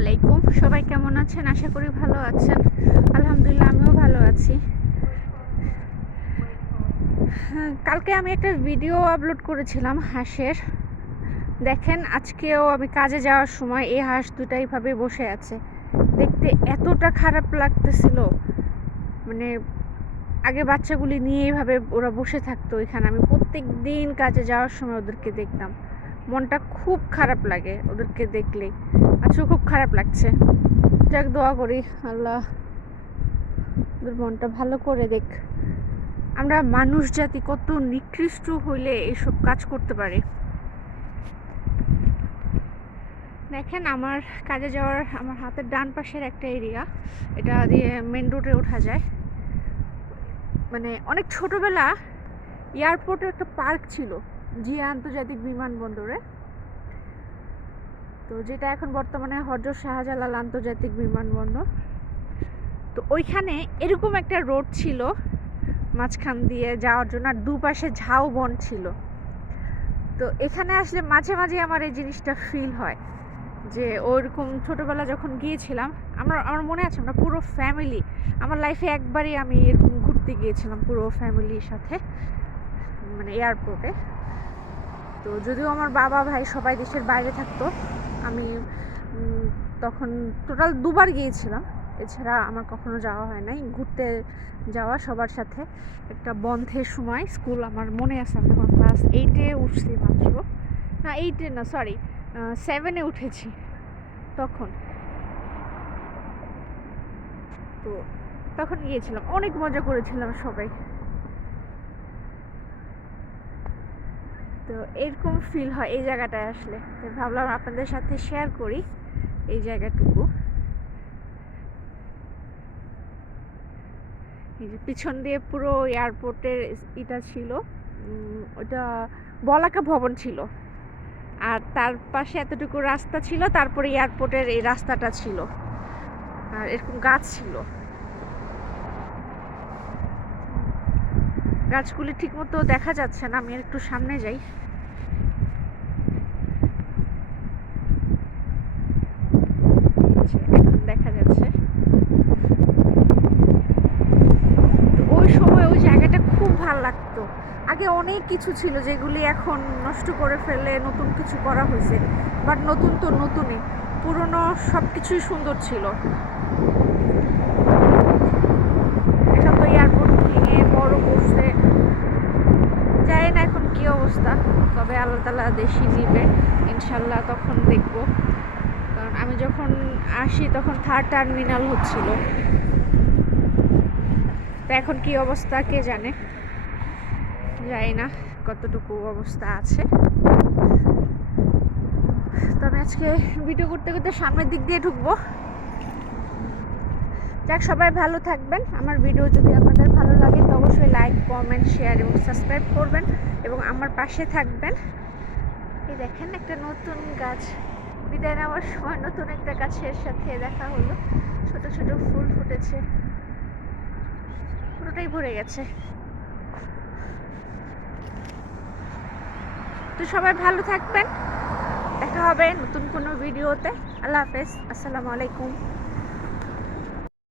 আলাইকুম। সবাই কেমন আছেন? আশা করি ভালো আছেন। আলহামদুলিল্লাহ আমিও ভালো আছি। কালকে আমি একটা ভিডিও আপলোড করেছিলাম হাঁসের। দেখেন আজকেও আমি কাজে যাওয়ার সময় এই হাঁস দুটা এইভাবে বসে আছে। দেখতে এতটা খারাপ লাগতেছিল, মানে আগে বাচ্চাগুলি নিয়ে এইভাবে ওরা বসে থাকতো এখানে। আমি প্রত্যেক দিন কাজে যাওয়ার সময় ওদেরকে দেখতাম। মনটা খুব খারাপ লাগে ওদেরকে দেখলেই। আজকে খুব খারাপ লাগছে। যাক, দোয়া করি আল্লাহ ওদের মনটা ভালো করে দেখ। আমরা মানুষ জাতি কত নিকৃষ্ট হইলে এইসব কাজ করতে পারে। দেখেন আমার কাজে যাওয়ার আমার হাতের ডান পাশের একটা এরিয়া, এটা দিয়ে মেন রোডে ওঠা যায়। মানে অনেক ছোটবেলা এয়ারপোর্টে একটা পার্ক ছিল, জিয়া আন্তর্জাতিক বিমানবন্দরে, তো যেটা এখন বর্তমানে হযরত শাহজালাল আন্তর্জাতিক বিমানবন্দর। তো ওইখানে এরকম একটা রোড ছিল মাঝখান দিয়ে যাওয়ার জন্য, আর দুপাশে ঝাউবন ছিল। তো এখানে আসলে মাঝে মাঝে আমার এই জিনিসটা ফিল হয় যে ওরকম ছোটোবেলা যখন গিয়েছিলাম, আমার মনে আছে আমরা পুরো ফ্যামিলি, আমার লাইফে একবারই আমি এরকম ঘুরতে গিয়েছিলাম পুরো ফ্যামিলির সাথে, মানে এয়ারপোর্টে। তো যদিও আমার বাবা ভাই সবাই দেশের বাইরে থাকতো, আমি তখন টোটাল দুবার গিয়েছিলাম, এছাড়া আমার কখনো যাওয়া হয় নাই ঘুরতে যাওয়া সবার সাথে। একটা বন্ধের সময় স্কুল, আমার মনে আছে আমি তখন ক্লাস 8-এ উঠছি মাত্র, না 8-এ না সরি 7-এ উঠেছি তখন। তো তখন গিয়েছিলাম, অনেক মজা করেছিলাম সবাই। তো এরকম ফিল হয় এই জায়গাটায় আসলে, তো ভাবলাম আপনাদের সাথে শেয়ার করি এই জায়গাটুকু। এই যে পিছন দিয়ে পুরো এয়ারপোর্টের এটা ছিল, ওটা বলাকা ভবন ছিল, আর তার পাশে এতটুকু রাস্তা ছিল, তারপরে এয়ারপোর্টের এই রাস্তাটা ছিল, আর এরকম গাছ ছিল। গাছগুলি ঠিক মতো দেখা যাচ্ছে না, আমি একটু সামনে যাই। এখন দেখা যাচ্ছে। ওই সময় ওই জায়গাটা খুব ভালো লাগতো। আগে অনেক কিছু ছিল যেগুলি এখন নষ্ট করে ফেলে নতুন কিছু করা হয়েছে, বাট নতুন তো নতুনই, পুরনো সব কিছুই সুন্দর ছিল। এখন তো এয়ারপোর্ট ভেঙে বড় করছে, জানি না এখন কি অবস্থা, তবে আল্লাহ তাআলা দেশই দিবে ইনশাল্লাহ, তখন দেখবো। কারণ আমি যখন আসি তখন 3rd টার্মিনাল হচ্ছিল, তো এখন কি অবস্থা কে জানে, জানি না কতটুকু অবস্থা আছে। তো আমি আজকে ভিডিও করতে করতে সামনের দিক দিয়ে ঢুকবো। যাক, সবাই ভালো থাকবেন। আমার ভিডিও যদি আপনাদের ভালো লাগে তো অবশ্যই লাইক, কমেন্ট, শেয়ার এবং সাবস্ক্রাইব করবেন এবং আমার পাশে থাকবেন। এই দেখেন একটা নতুন গাছ, বিদায় নেওয়ার সময় নতুন একটা গাছের সাথে দেখা হলো, ছোট ছোট ফুল ফুটেছে, পুরোটাই ভরে গেছে। তো সবাই ভালো থাকবেন, দেখা হবে নতুন কোনো ভিডিওতে। আল্লাহ হাফেজ, আসসালামু আলাইকুম।